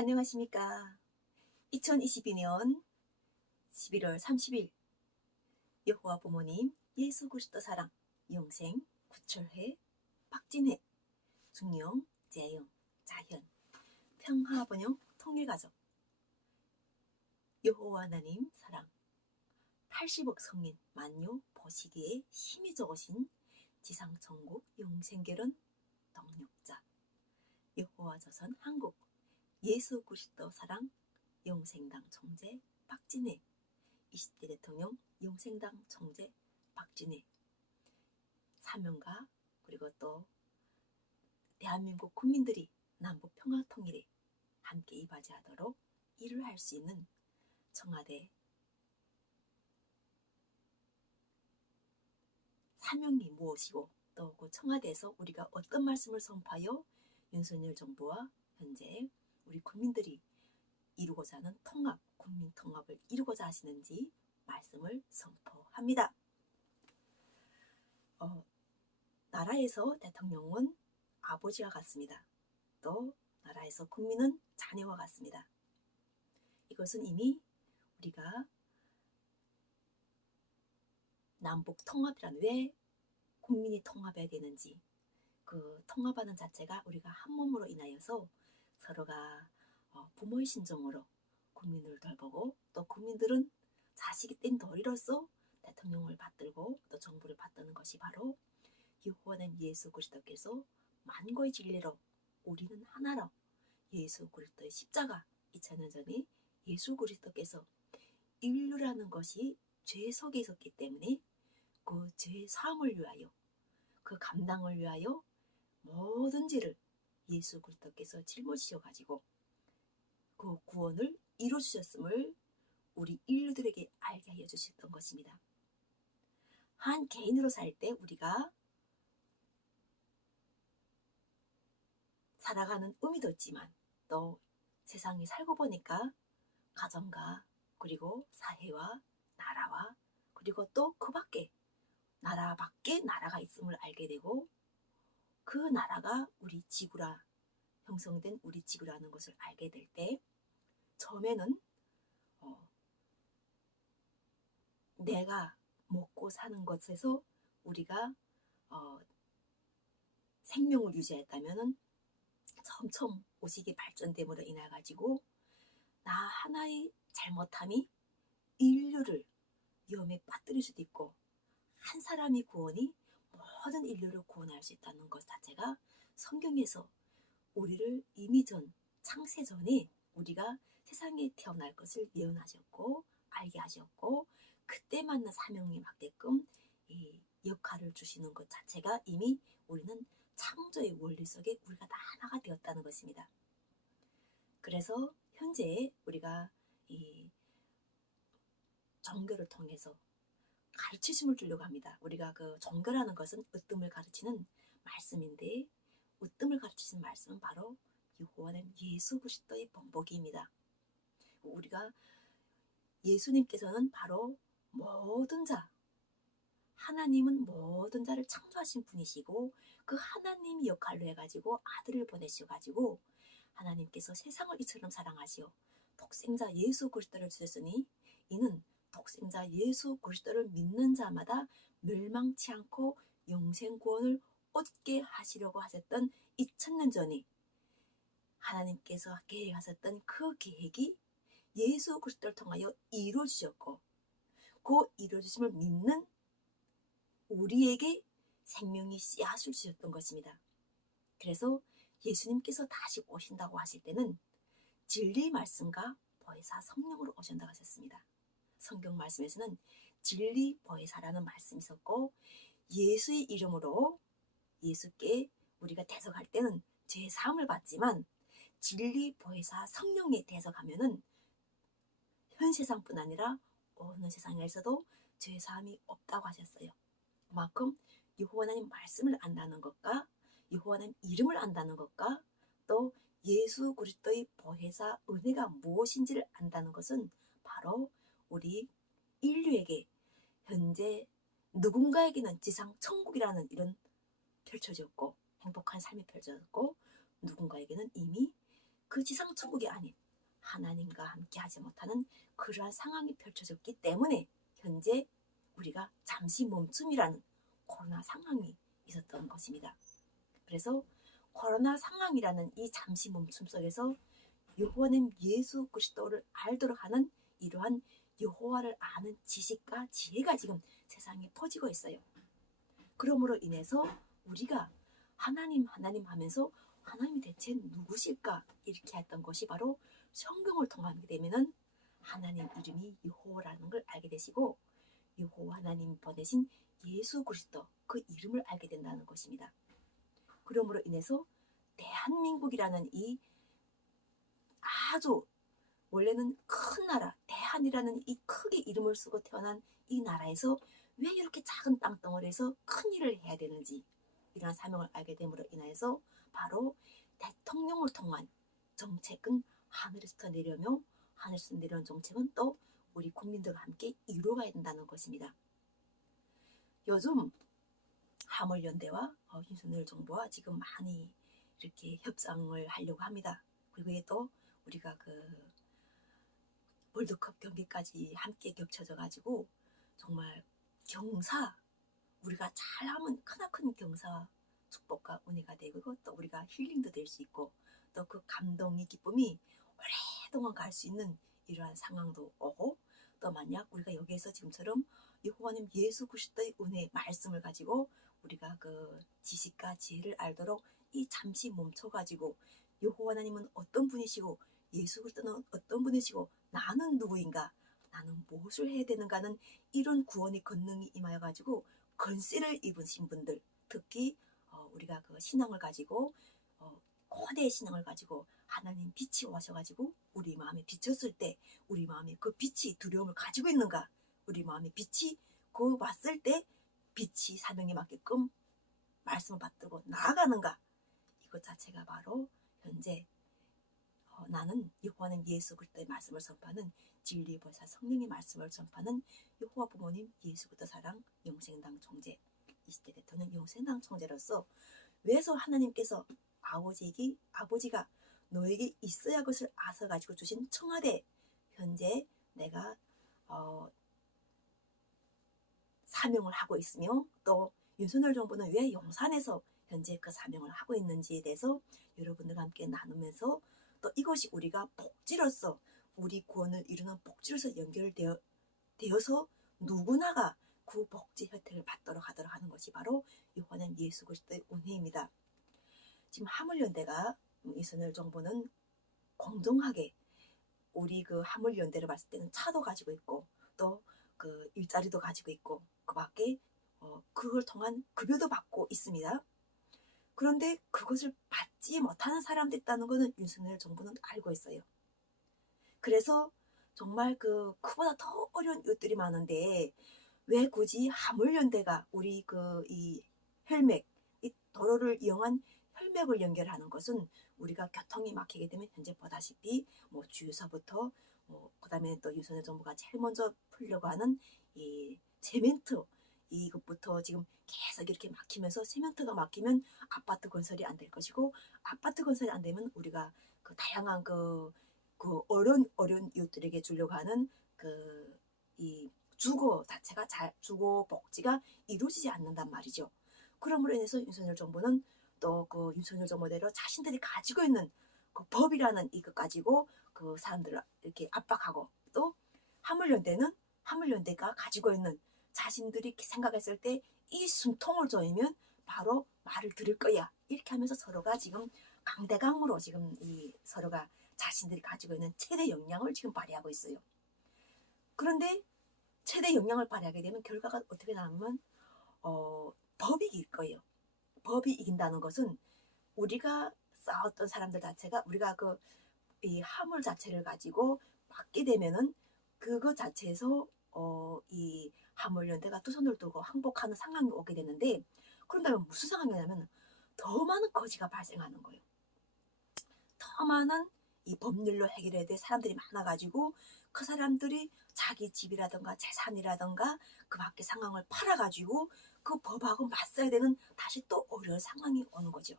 안녕하십니까. 2022년 11월 30일 여호와 부모님 예수 그리스도 사랑 영생 구철회 박진혜 중령 재영 자현 평화번영 통일가족 여호와 하나님 사랑 80억 성인 만유 보시기에 힘이 적으신 지상천국 영생결혼 동력자 여호와 조선 한국 예수 그리스도 사랑 영생당 총재 박진혜 20대 대통령 영생당 총재 박진혜 사명가 그리고 또 대한민국 국민들이 남북 평화 통일에 함께 이바지하도록 일을 할 수 있는 청와대 사명이 무엇이고 또 그 청와대에서 우리가 어떤 말씀을 선포하여 윤석열 정부와 현재 우리 국민들이 이루고자 하는 통합, 국민 통합을 이루고자 하시는지 말씀을 선포합니다. 나라에서 대통령은 아버지와 같습니다. 또 나라에서 국민은 자녀와 같습니다. 이것은 이미 우리가 남북 통합이란 왜 국민이 통합해야 되는지 그 통합하는 자체가 우리가 한 몸으로 인하여서 서로가 부모의 심정으로 국민을 돌보고 또 국민들은 자식이 된 도리로서 대통령을 받들고 또 정부를 받드는 것이 바로 여호와는 예수 그리스도께서 만고의 진리로 우리는 하나로 예수 그리스도의 십자가 2000년 전에 예수 그리스도께서 인류라는 것이 죄 속에 있었기 때문에 그 죄 사함을 위하여 그 감당을 위하여 모든 죄를 예수 그리스도께서 짊어지셔가지고 그 구원을 이루주셨음을 우리 인류들에게 알게 하여 주셨던 것입니다. 한 개인으로 살 때 우리가 살아가는 의미도 있지만 또 세상에 살고 보니까 가정과 그리고 사회와 나라와 그리고 또 그 밖에 나라 밖에 나라가 있음을 알게 되고 그 나라가 우리 지구라 형성된 우리 지구라는 것을 알게 될 때 처음에는 내가 먹고 사는 것에서 우리가 생명을 유지했다면은 점점 오식이 발전됨으로 인해 가지고 나 하나의 잘못함이 인류를 위험에 빠뜨릴 수도 있고 한 사람의 구원이 모든 인류를 구원할 수 있다는 것 자체가 성경에서 우리를 이미 전 창세 전에 우리가 세상에 태어날 것을 예언하셨고 알게 하셨고 그때 맞는 사명에 맞게끔 이 역할을 주시는 것 자체가 이미 우리는 창조의 원리 속에 우리가 다 하나가 되었다는 것입니다. 그래서 현재 우리가 이 종교를 통해서 가르치심을 주려고 합니다. 우리가 그 종교라는 것은 으뜸을 가르치는 말씀인데 으뜸을 가르치는 말씀은 바로 여호와는 예수 그리스도의 본보기입니다. 우리가 예수님께서는 바로 모든 자 하나님은 모든 자를 창조하신 분이시고 그 하나님 역할로 해가지고 아들을 보내셔가지고 하나님께서 세상을 이처럼 사랑하시어 독생자 예수 그리스도를 주셨으니 이는 독생자 예수 그리스도를 믿는 자마다 멸망치 않고 영생 구원을 얻게 하시려고 하셨던 2000년 전에 하나님께서 계획하셨던 그 계획이 예수 그리스도를 통하여 이루어지셨고 그 이루어지심을 믿는 우리에게 생명이 씨앗을 주셨던 것입니다. 그래서 예수님께서 다시 오신다고 하실 때는 진리 말씀과 보혜사 성령으로 오신다고 하셨습니다. 성경 말씀에서는 진리 보혜사라는 말씀이 있었고 예수의 이름으로 예수께 우리가 대적할 때는 죄 사함을 받지만 진리 보혜사 성령에 대적하면은 현 세상뿐 아니라 어느 세상에서도 죄 사함이 없다고 하셨어요. 그만큼 여호와 하나님 말씀을 안다는 것과 여호와 하나님 이름을 안다는 것과 또 예수 그리스도의 보혜사 은혜가 무엇인지를 안다는 것은 바로 우리 인류에게 현재 누군가에게는 지상 천국이라는 이런 펼쳐졌고 행복한 삶이 펼쳐졌고 누군가에게는 이미 그 지상 천국이 아닌 하나님과 함께 하지 못하는 그러한 상황이 펼쳐졌기 때문에 현재 우리가 잠시 멈춤이라는 코로나 상황이 있었던 것입니다. 그래서 코로나 상황이라는 이 잠시 멈춤 속에서 여호와는 예수 그리스도를 알도록 하는 이러한 여호와를 아는 지식과 지혜가 지금 세상에 퍼지고 있어요. 그러므로 인해서 우리가 하나님 하면서 하나님이 대체 누구실까 이렇게 했던 것이 바로 성경을 통하게 되면은 하나님 이름이 여호와라는 걸 알게 되시고 여호와 하나님 보내신 예수 그리스도 그 이름을 알게 된다는 것입니다. 그러므로 인해서 대한민국이라는 이 아주 원래는 큰 나라 대한이라는 이 크게 이름을 쓰고 태어난 이 나라에서 왜 이렇게 작은 땅덩어리에서 큰 일을 해야 되는지 이런 사명을 알게 됨으로 인하여서 바로 대통령을 통한 정책은 하늘에서 내려오며 하늘에서 내려온 정책은 또 우리 국민들과 함께 이루어가야 된다는 것입니다. 요즘 화물연대와 윤석열 정부와 지금 많이 이렇게 협상을 하려고 합니다. 그리고 또 우리가 그 월드컵 경기까지 함께 겹쳐져 가지고 정말 경사 우리가 잘하면 크나큰 경사 축복과 은혜가 되고 또 우리가 힐링도 될 수 있고 또 그 감동의 기쁨이 오래동안 갈 수 있는 이러한 상황도 오고 또 만약 우리가 여기에서 지금처럼 여호와님 예수 그리스도의 은혜 말씀을 가지고 우리가 그 지식과 지혜를 알도록 이 잠시 멈춰가지고 여호와 하나님은 어떤 분이시고 예수 그리스도는 어떤 분이시고 나는 누구인가 나는 무엇을 해야 되는가는 이런 구원의 권능이 임하여가지고 권세를 입으신 분들 특히 우리가 그 신앙을 가지고 고대의 신앙을 가지고 하나님 빛이 오셔가지고 우리 마음에 비쳤을 때 우리 마음에 그 빛이 두려움을 가지고 있는가 우리 마음에 빛이 그 왔을 때 빛이 사명에 맞게끔 말씀을 받들고 나아가는가 이것 자체가 바로 현재 나는 여호와는 예수 그리스도의 말씀을 전파하는 진리의 보혜사 성령의 말씀을 전파하는 여호와 부모님 예수 그리스도 사랑 영생당 총재 20대 대통령 영생당 총재로서 왜서 하나님께서 아버지가 너에게 있어야 할 것을 아셔가지고 주신 청와대 현재 내가 사명을 하고 있으며 또 윤석열 정부는 왜 용산에서 현재 그 사명을 하고 있는지에 대해서 여러분들과 함께 나누면서 또 이것이 우리가 복지로서 우리 구원을 이루는 복지로서 연결되어서 누구나가 그 복지 혜택을 받도록 하도록 하는 것이 바로 여호와는 예수 그리스도의 은혜입니다. 지금 화물연대가 윤석열 정부는 공정하게 우리 그 화물연대를 봤을 때는 차도 가지고 있고 또 그 일자리도 가지고 있고 그 밖에 그걸 통한 급여도 받고 있습니다. 그런데 그것을 받지 못하는 사람들이 있다는 것은 윤석열 정부는 알고 있어요. 그래서 정말 그보다 더 어려운 이웃들이 많은데 왜 굳이 화물연대가 우리 이 혈맥, 이 도로를 이용한 혈맥을 연결하는 것은 우리가 교통이 막히게 되면 현재 보다시피 뭐 주유소부터 그다음에 또 윤석열 정부가 제일 먼저 풀려고 하는 이 세멘트 이것부터 지금 계속 이렇게 막히면서 세멘트가 막히면 아파트 건설이 안 될 것이고 아파트 건설이 안 되면 우리가 그 다양한 그 어려운 이웃들에게 주려고 하는 이 주거 자체가 주거 복지가 이루어지지 않는단 말이죠. 그러므로 인해서 윤석열 정부는 또 그 윤석열 정부대로 자신들이 가지고 있는 그 법이라는 이것 가지고 그 사람들을 이렇게 압박하고 또 화물연대가 가지고 있는 자신들이 생각했을 때 이 숨통을 조이면 바로 말을 들을 거야 이렇게 하면서 서로가 지금 강대강으로 지금 이 서로가 자신들이 가지고 있는 최대 역량을 지금 발휘하고 있어요. 그런데 최대 역량을 발휘하게 되면 결과가 어떻게 나오면 법이 이길 거예요. 법이 이긴다는 것은 우리가 싸웠던 사람들 자체가 우리가 이 화물 자체를 가지고 받게 되면은 그것 자체에서 이 화물연대가 두 손을 두고 항복하는 상황이 오게 되는데 그런다면 무슨 상황이냐면 더 많은 거지가 발생하는 거예요. 더 많은 이 법률로 해결해야 될 사람들이 많아가지고 그 사람들이 자기 집이라든가 재산이라든가 그 밖의 상황을 팔아가지고 그 법하고 맞서야 되는 다시 또 어려운 상황이 오는 거죠.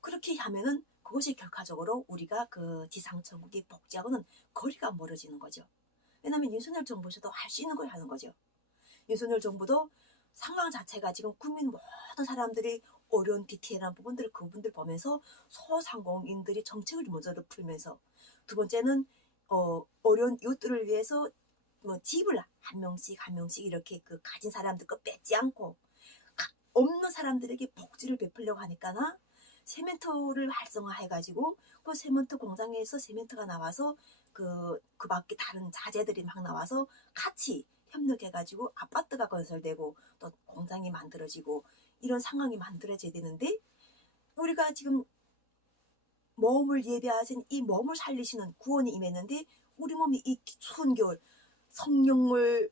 그렇게 하면은 그것이 결과적으로 우리가 그 지상천국의 복지하고는 거리가 멀어지는 거죠. 왜냐하면 윤석열 정부에서도 할 수 있는 걸 하는 거죠. 윤석열 정부도 상황 자체가 지금 국민 모든 사람들이 어려운 디테일한 부분들을 그분들 보면서 소상공인들이 정책을 먼저 풀면서, 두 번째는 어려운 이웃들을 위해서 뭐 집을 한 명씩 한 명씩 이렇게 그 가진 사람들 거 뺏지 않고 없는 사람들에게 복지를 베풀려고 하니까나 세멘트를 활성화해가지고 그 세멘트 공장에서 세멘트가 나와서 그 밖에 다른 자재들이 막 나와서 같이 협력해가지고 아파트가 건설되고 또 공장이 만들어지고 이런 상황이 만들어져야 되는데, 우리가 지금 몸을 예비하신 이 몸을 살리시는 구원이 임했는데 우리 몸이 이 추운 겨울 성령을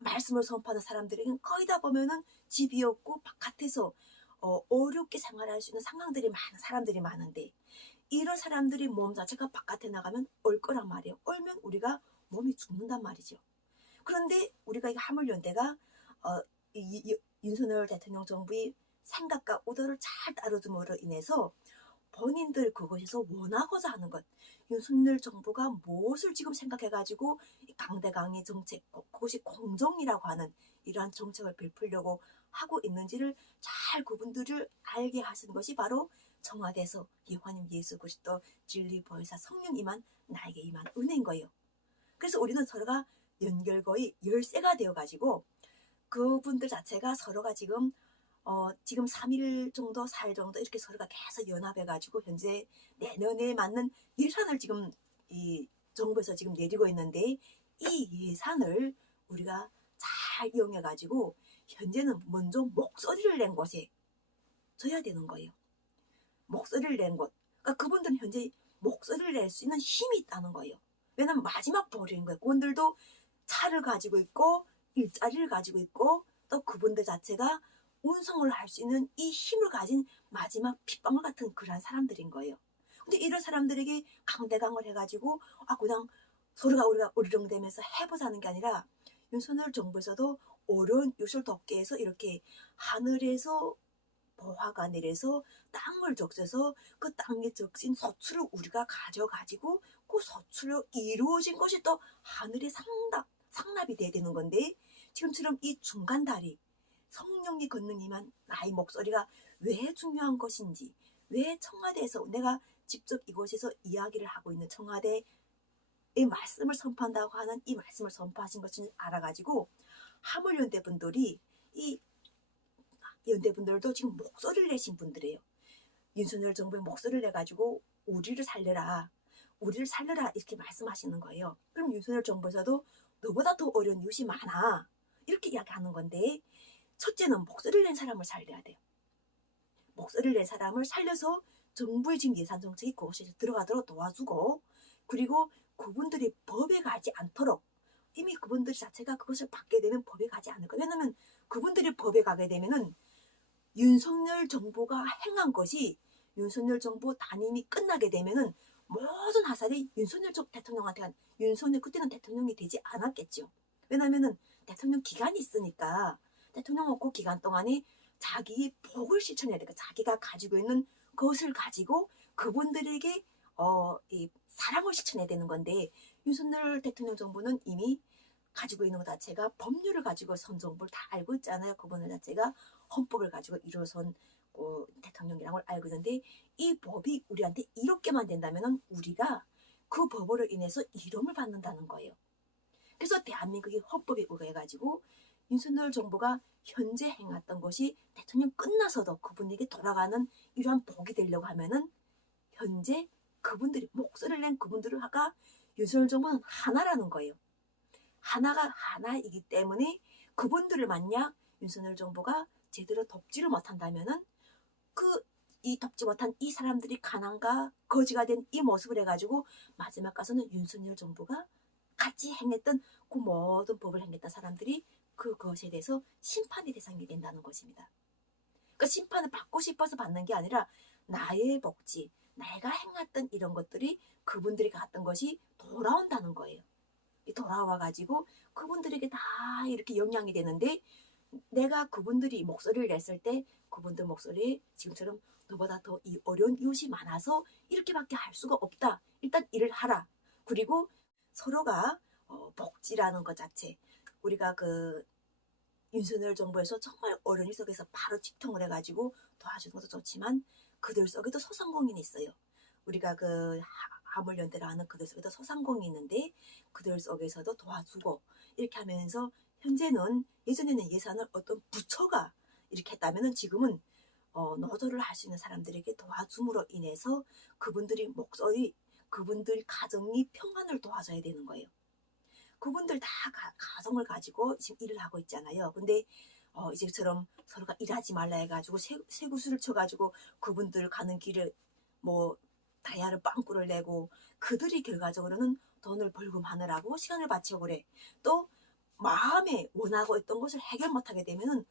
말씀을 선포하는 사람들에게는 거의 다 보면은 집이 없고 바깥에서 어렵게 생활할 수 있는 상황들이 많은 사람들이 많은데, 이런 사람들이 몸 자체가 바깥에 나가면 얼 거란 말이에요. 얼면 우리가 몸이 죽는단 말이죠. 그런데 우리가 이 화물연대가 윤석열 대통령 정부의 생각과 의도를 잘 따르줌으로 인해서 본인들 그것에서 원하고자 하는 것, 윤석열 정부가 무엇을 지금 생각해가지고 강대강의 정책, 그것이 공정이라고 하는 이러한 정책을 베풀려고 하고 있는지를 잘 그분들을 알게 하신 것이 바로 청와대에서 예수님 예수 그리스도 진리 보혜사 성령 임한 나에게 임한 은혜인 거예요. 그래서 우리는 서로가 연결고리 열쇠가 되어가지고 그분들 자체가 서로가 지금 3일 정도 4일 정도 이렇게 서로가 계속 연합해가지고 현재 내년에 맞는 예산을 지금 이 정부에서 지금 내리고 있는데, 이 예산을 우리가 잘 이용해가지고 현재는 먼저 목소리를 낸 곳에 져야 되는 거예요. 목소리를 낸 곳. 그러니까 그분들은 현재 목소리를 낼 수 있는 힘이 있다는 거예요. 왜냐면 마지막 보류인 거예요. 그분들도 차를 가지고 있고 일자리를 가지고 있고 또 그분들 자체가 운송을 할 수 있는 이 힘을 가진 마지막 핏방울 같은 그런 사람들인 거예요. 근데 이런 사람들에게 강대강을 해가지고 그냥 서로가 우리가 으르렁대면서 해보자는 게 아니라, 윤석열 정부에서도 어려운 유술 덮개에서 이렇게 하늘에서 보화가 내려서 땅을 적셔서 그 땅에 적신 서출을 우리가 가져가지고 그 서출로 이루어진 것이 또 하늘의 상납이 돼야 되는 건데, 지금처럼 이 중간 다리 성령의 권능이만 나의 목소리가 왜 중요한 것인지, 왜 청와대에서 내가 직접 이곳에서 이야기를 하고 있는 청와대의 말씀을 선포한다고 하는 이 말씀을 선포하신 것을 알아가지고 화물연대분들이, 이 연대분들도 지금 목소리를 내신 분들이에요. 윤석열 정부의 목소리를 내가지고 우리를 살려라 이렇게 말씀하시는 거예요. 그럼 윤석열 정부에서도 너보다 더 어려운 이웃이 많아 이렇게 이야기하는 건데, 첫째는 목소리를 낸 사람을 살려야 돼요. 목소리를 낸 사람을 살려서 정부의 지금 예산 정책이 그것에 들어가도록 도와주고, 그리고 그분들이 법에 가지 않도록, 이미 그분들 자체가 그것을 받게 되면 법에 가지 않을 거예요. 왜냐하면 그분들이 법에 가게 되면은 윤석열 정부가 행한 것이, 윤석열 정부 단임이 끝나게 되면은 모든 하살이 윤석열 대통령한테 윤석열 그때는 대통령이 되지 않았겠죠. 왜냐하면은 대통령 기간이 있으니까 대통령 그 기간 동안에 자기의 복을 실천해야 되니까 자기가 가지고 있는 것을 가지고 그분들에게 이 사랑을 실천해야 되는 건데, 윤석열 대통령 정부는 이미 가지고 있는 것 자체가 법률을 가지고 선 정부를 다 알고 있잖아요. 그분들 자체가 헌법을 가지고 이루어선 대통령이라는 걸 알고 있는데, 이 법이 우리한테 이렇게만 된다면 우리가 그 법으로 인해서 이름을 받는다는 거예요. 그래서 대한민국이 헌법에 의해가지고 윤석열 정부가 현재 행했던 것이 대통령 끝나서도 그분에게 돌아가는 이러한 복이 되려고 하면은, 현재 그분들이 목소리를 낸 그분들을 하가 윤석열 정부는 하나라는 거예요. 하나가 하나이기 때문에 그분들을 만약 윤석열 정부가 제대로 덮지를 못한다면은 이 덮지 못한 이 사람들이 가난과 거지가 된 이 모습을 해가지고 마지막 가서는 윤석열 정부가 같이 행했던 그 모든 법을 행했던 사람들이 그것에 대해서 심판의 대상이 된다는 것입니다. 그 심판을 받고 싶어서 받는 게 아니라 나의 복지, 내가 행했던 이런 것들이 그분들이 갔던 것이 돌아온다는 거예요. 돌아와가지고 그분들에게 다 이렇게 영향이 되는데, 내가 그분들이 목소리를 냈을 때 그분들 목소리에 지금처럼 너보다 더 이 어려운 이웃이 많아서 이렇게밖에 할 수가 없다. 일단 일을 하라. 그리고 서로가 복지라는 것 자체, 우리가 그 윤석열 정부에서 정말 어려운 일 속에서 바로 직통을 해가지고 도와주는 것도 좋지만 그들 속에도 소상공인이 있어요. 우리가 그 화물연대라 하는 그들 속에도 소상공인이 있는데 그들 속에서도 도와주고 이렇게 하면서 현재는 예전에는 예산을 어떤 부처가 이렇게 했다면은 지금은 노조를 할 수 있는 사람들에게 도와줌으로 인해서 그분들이 목소리, 그분들 가정이 평안을 도와줘야 되는 거예요. 그분들 다 가정을 가지고 지금 일을 하고 있잖아요. 근데 이제처럼 서로가 일하지 말라 해가지고 세구수를 쳐가지고 그분들 가는 길에 뭐 다이아를 빵꾸를 내고 그들이 결과적으로는 돈을 벌금하느라고 시간을 바치고 그래. 또 마음에 원하고 있던 것을 해결 못하게 되면은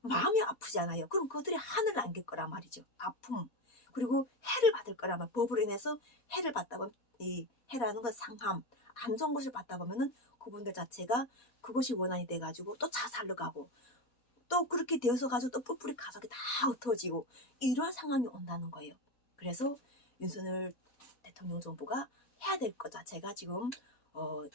마음이 아프잖아요. 그럼 그들이 한을 남길 거란 말이죠. 아픔. 그리고 해를 받을 거란 말. 법으로 인해서 해를 받다 보면 이 해라는 건 상함, 안 좋은 것을 받다 보면은 그분들 자체가 그것이 원한이 돼가지고 또 자살로 가고 또 그렇게 되어서 가지고 또 뿔뿔이 가족이 다 흩어지고 이런 상황이 온다는 거예요. 그래서 윤석열 대통령 정부가 해야 될 것 자체가 지금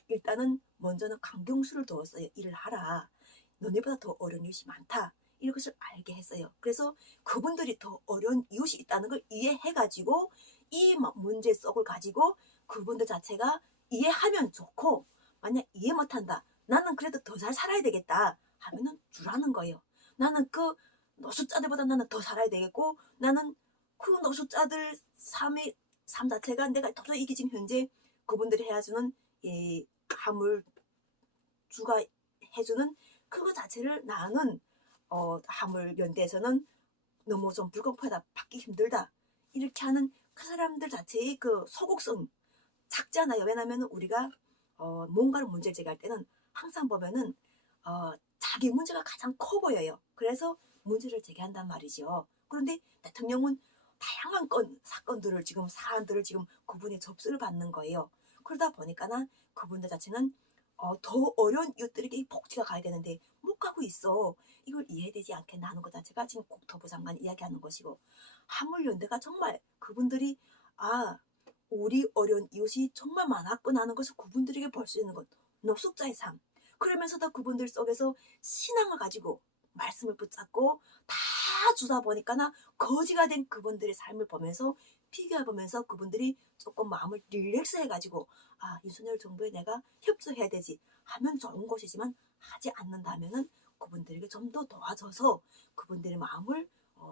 일단은 먼저는 강경수를 두었어요. 일을 하라. 너네보다 더 어려운 이웃이 많다. 이것을 알게 했어요. 그래서 그분들이 더 어려운 이웃이 있다는 걸 이해해가지고 이 문제 속을 가지고 그분들 자체가 이해하면 좋고 만약 이해 못한다. 나는 그래도 더 잘 살아야 되겠다 하면은 주라는 거예요. 나는 그 노숙자들보다 나는 더 살아야 되겠고 나는 그 노숙자들 삶 자체가 내가 도저히 이게 지금 현재 그분들이 해주는 이 화물주가 해주는 그거 자체를 나는 화물연대에서는 너무 좀 불공평하다, 받기 힘들다 이렇게 하는 그 사람들 자체의 그 소극성 작잖아요. 왜냐하면 우리가 뭔가를 문제를 제기할 때는 항상 보면은 자기 문제가 가장 커 보여요. 그래서 문제를 제기한단 말이죠. 그런데 대통령은 다양한 사건들을 지금 사안들을 지금 그분이 접수를 받는 거예요. 그러다 보니까는 그분들 자체는 더 어려운 이웃들에게 이 복지가 가야 되는데 못 가고 있어. 이걸 이해되지 않겠나 하는 것 자체가 지금 국토부 장관이 이야기하는 것이고 화물연대가 정말 그분들이 우리 어려운 이웃이 정말 많았구나 하는 것을 그분들에게 볼 수 있는 것. 노숙자의 삶. 그러면서도 그분들 속에서 신앙을 가지고 말씀을 붙잡고 다 주다 보니까는 거지가 된 그분들의 삶을 보면서 비교해보면서 그분들이 조금 마음을 릴렉스 해가지고 윤석열 정부에 내가 협조해야 되지 하면 좋은 것이지만 하지 않는다면은 그분들에게 좀 더 도와줘서 그분들의 마음을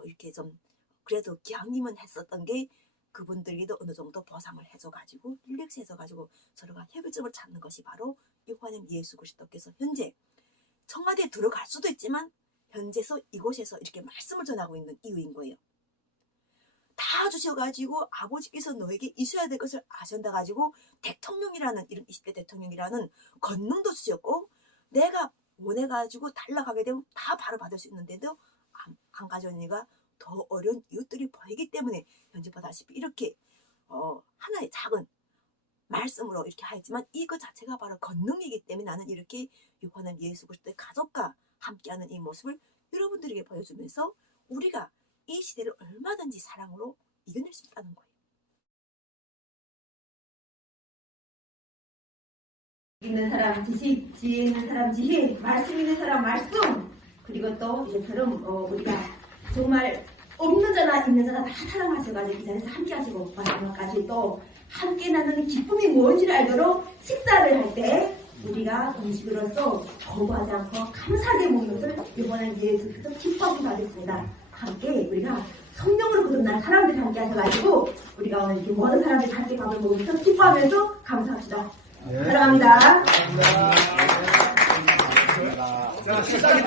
이렇게 좀 그래도 기왕님은 했었던 게 그분들에게도 어느 정도 보상을 해줘가지고 릴렉스 해줘가지고 서로가 협의점을 찾는 것이 바로 유한님 예수 그리스도께서 현재 청와대에 들어갈 수도 있지만 현재서 이곳에서 이렇게 말씀을 전하고 있는 이유인 거예요. 다 주셔가지고 아버지께서 너에게 있어야 될 것을 아신다 가지고 대통령이라는 이런 20대 대통령이라는 권능도 주셨고 내가 원해가지고 달라가게 되면 다 바로 받을 수 있는데도 안 가져오니까 더 어려운 이웃들이 보이기 때문에 현재 보다시피 이렇게 하나의 작은 말씀으로 이렇게 하지만 이거 자체가 바로 권능이기 때문에 나는 이렇게 유한한 예수 그리스도의 가족과 함께하는 이 모습을 여러분들에게 보여주면서 우리가 이 시대를 얼마든지 사랑으로 이겨낼 수 있다는 거예요. 있는 사람 지식, 지혜 있는 사람 지혜, 말씀 있는 사람 말씀. 그리고 또 이제처럼 우리가 정말 없는 자나 있는 자나 다 사랑하셔가지고 이 자리에서 함께 하시고 마지막까지 또 함께 나누는 기쁨이 뭔지를 알도록 식사를 할 때 우리가 음식으로서 거부하지 않고 감사하게 먹는 것을 이번에 예수께서 기뻐하시고 하겠습니다. 함께 우리가 성령으로 거듭난 사람들이 함께 하셔가지고 우리가 오늘 이렇게 모든 사람들이 함께 밥을 먹으면서 기뻐하면서 감사합시다. 사랑합니다. 자, 식사기